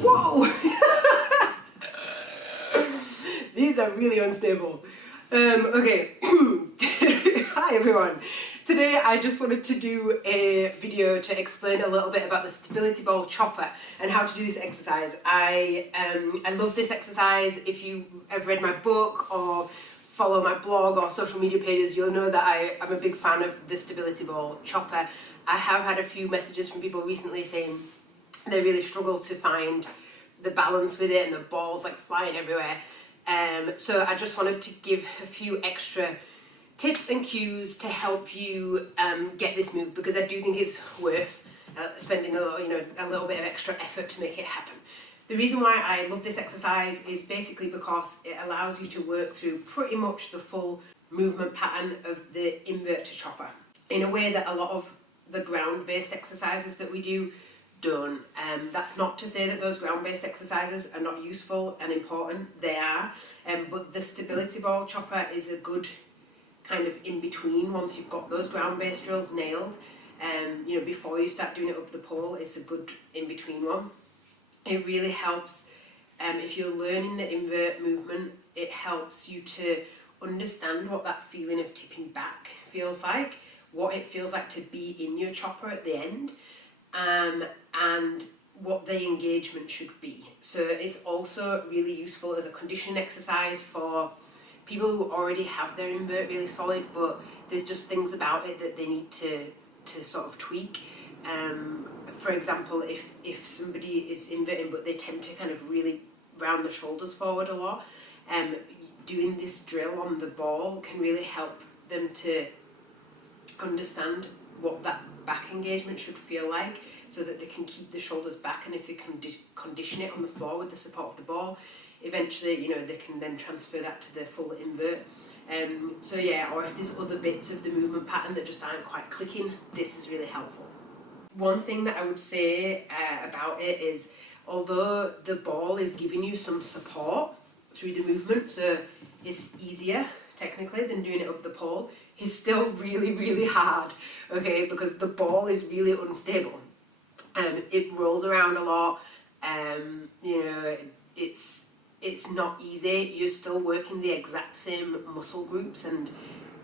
Whoa! These are really unstable. Okay. Hi everyone. Today I just wanted to do a video to explain a little bit about the stability ball chopper and how to do this exercise. I love this exercise. If you have read my book or follow my blog or social media pages, you'll know that I'm a big fan of the stability ball chopper. I have had a few messages from people recently saying they really struggle to find the balance with it and the ball's like flying everywhere. So I just wanted to give a few extra tips and cues to help you get this move, because I do think it's worth spending a little bit of extra effort to make it happen. The reason why I love this exercise is basically because it allows you to work through pretty much the full movement pattern of the invert to chopper in a way that a lot of the ground-based exercises that we do don't. That's not to say that those ground-based exercises are not useful and important. They are, but the stability ball chopper is a good kind of in between. Once you've got those ground-based drills nailed, before you start doing it up the pole, it's a good in between one. It really helps if you're learning the invert movement. It helps you to understand what that feeling of tipping back feels like, what it feels like to be in your chopper at the end, and what the engagement should be. So it's also really useful as a conditioning exercise for people who already have their invert really solid, but there's just things about it that they need to sort of tweak. For example, if somebody is inverting but they tend to kind of really round the shoulders forward a lot, doing this drill on the ball can really help them to understand what that back engagement should feel like, so that they can keep the shoulders back, and if they can condition it on the floor with the support of the ball, eventually they can then transfer that to the full invert. So yeah, or if there's other bits of the movement pattern that just aren't quite clicking, this is really helpful. One thing that I would say about it is, although the ball is giving you some support through the movement, so it's easier technically than doing it up the pole, it's still really, really hard, okay, because the ball is really unstable. It rolls around a lot, it's not easy. You're still working the exact same muscle groups and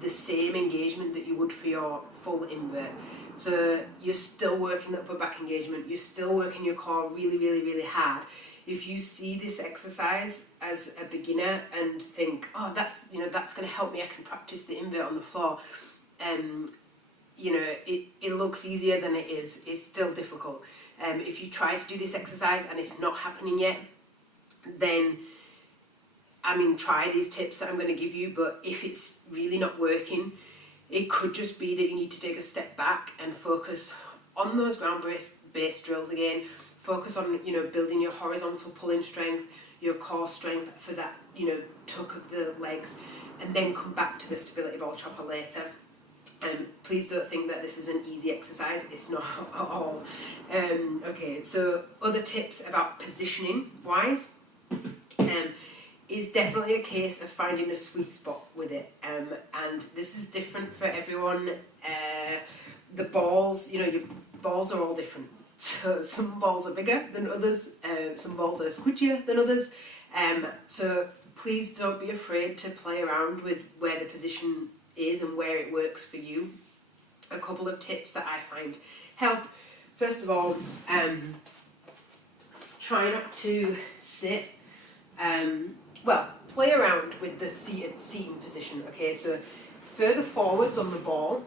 the same engagement that you would for your full invert. So you're still working the upper back engagement, you're still working your core really, really, really hard. If you see this exercise as a beginner and think, oh, that's going to help me, I can practice the invert on the floor, it looks easier than it is. It's still difficult. If you try to do this exercise and it's not happening yet, then try these tips that I'm going to give you, but if it's really not working, it could just be that you need to take a step back and focus on those ground-based drills again. Focus on, building your horizontal pulling strength, your core strength for that, tuck of the legs, and then come back to the stability ball chopper later. Please don't think that this is an easy exercise. It's not at all. Okay, so other tips about positioning wise, is definitely a case of finding a sweet spot with it, and this is different for everyone. The balls, your balls are all different. So some balls are bigger than others, some balls are squidgier than others, so please don't be afraid to play around with where the position is and where it works for you. A couple of tips that I find help. First of all, try not to sit, play around with the seating position, okay? So further forwards on the ball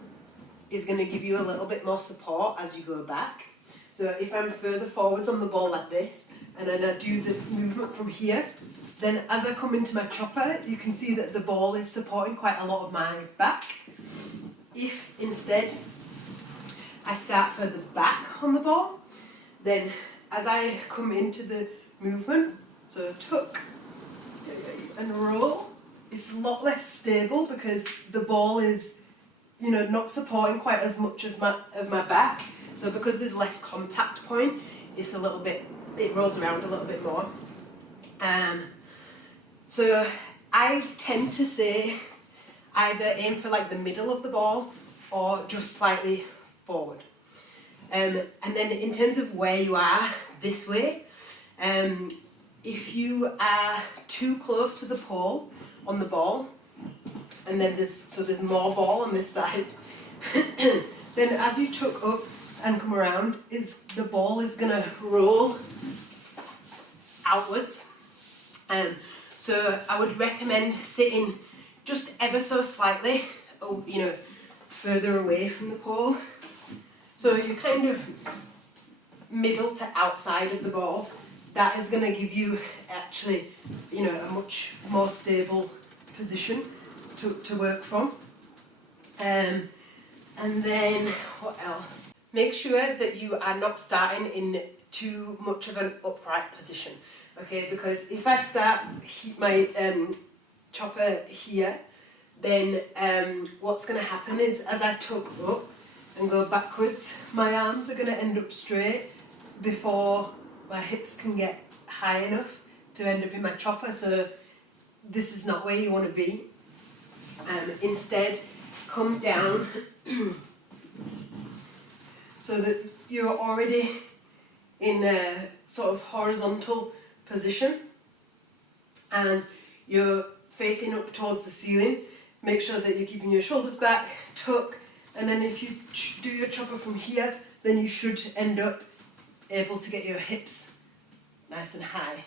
is going to give you a little bit more support as you go back. So if I'm further forwards on the ball like this, and then I do the movement from here, then as I come into my chopper, you can see that the ball is supporting quite a lot of my back. If instead I start further back on the ball, then as I come into the movement, so tuck and roll, it's a lot less stable because the ball is, not supporting quite as much of my back. So because there's less contact point, it rolls around a little bit more. So I tend to say either aim for like the middle of the ball or just slightly forward. And then in terms of where you are this way, If you are too close to the pole on the ball, and then there's more ball on this side, then as you tuck up and come around, the ball is going to roll outwards. So I would recommend sitting just ever so slightly, further away from the pole. So you're kind of middle to outside of the ball. That is going to give you actually, a much more stable position to work from. And then what else? Make sure that you are not starting in too much of an upright position. Okay, because if I start my chopper here, then what's going to happen is as I tuck up and go backwards, my arms are going to end up straight before my hips can get high enough to end up in my chopper. So this is not where you want to be. Instead, come down so that you're already in a sort of horizontal position and you're facing up towards the ceiling. Make sure that you're keeping your shoulders back, tuck, and then if you do your chopper from here, then you should end up able to get your hips nice and high.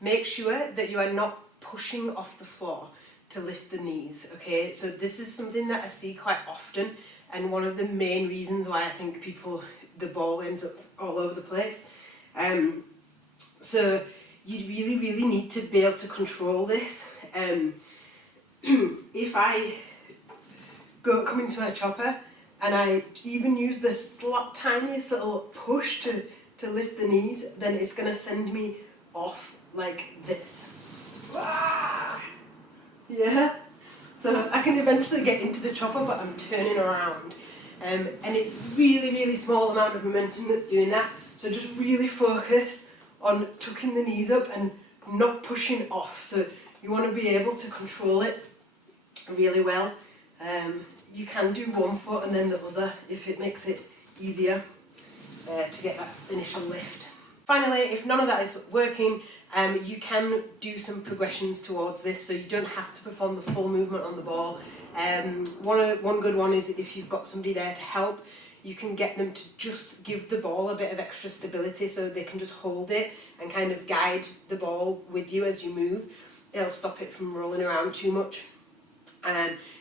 Make sure that you are not pushing off the floor to lift the knees, okay? So this is something that I see quite often, and one of the main reasons why I think the ball ends up all over the place. So you really, really need to be able to control this. If I come into my chopper and I even use the tiniest little push to lift the knees, then it's going to send me off like this. Yeah? So I can eventually get into the chopper, but I'm turning around. And it's really, really small amount of momentum that's doing that. So just really focus on tucking the knees up and not pushing off. So you want to be able to control it really well. You can do one foot and then the other if it makes it easier to get that initial lift. Finally, if none of that is working, you can do some progressions towards this, so you don't have to perform the full movement on the ball. One good one is if you've got somebody there to help, you can get them to just give the ball a bit of extra stability so they can just hold it and kind of guide the ball with you as you move. It'll stop it from rolling around too much.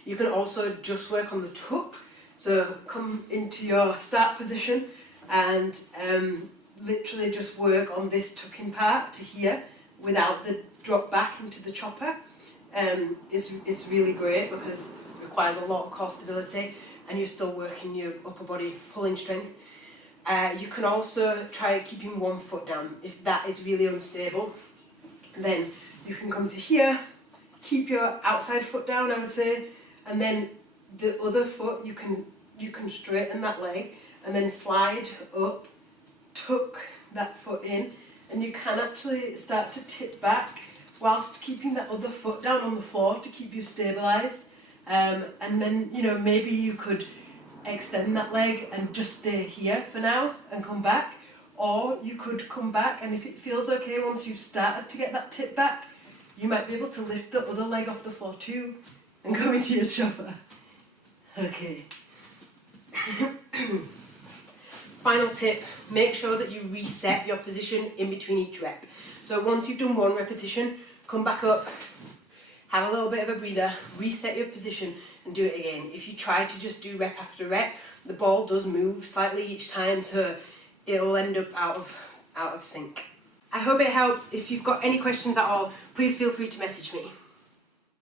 You can also just work on the tuck, so come into your start position and literally just work on this tucking part to here without the drop back into the chopper. It's really great because it requires a lot of core stability and you're still working your upper body pulling strength. You can also try keeping one foot down. If that is really unstable, then you can come to here, keep your outside foot down, I would say, and then the other foot you can straighten that leg and then slide up, tuck that foot in, and you can actually start to tip back whilst keeping that other foot down on the floor to keep you stabilised. And then, maybe you could extend that leg and just stay here for now and come back, or you could come back and if it feels okay once you've started to get that tip back, you might be able to lift the other leg off the floor too and go into your chopper. Okay. Final tip, make sure that you reset your position in between each rep. So once you've done one repetition, come back up, have a little bit of a breather, reset your position and do it again. If you try to just do rep after rep, the ball does move slightly each time, so it'll end up out of sync. I hope it helps. If you've got any questions at all, please feel free to message me.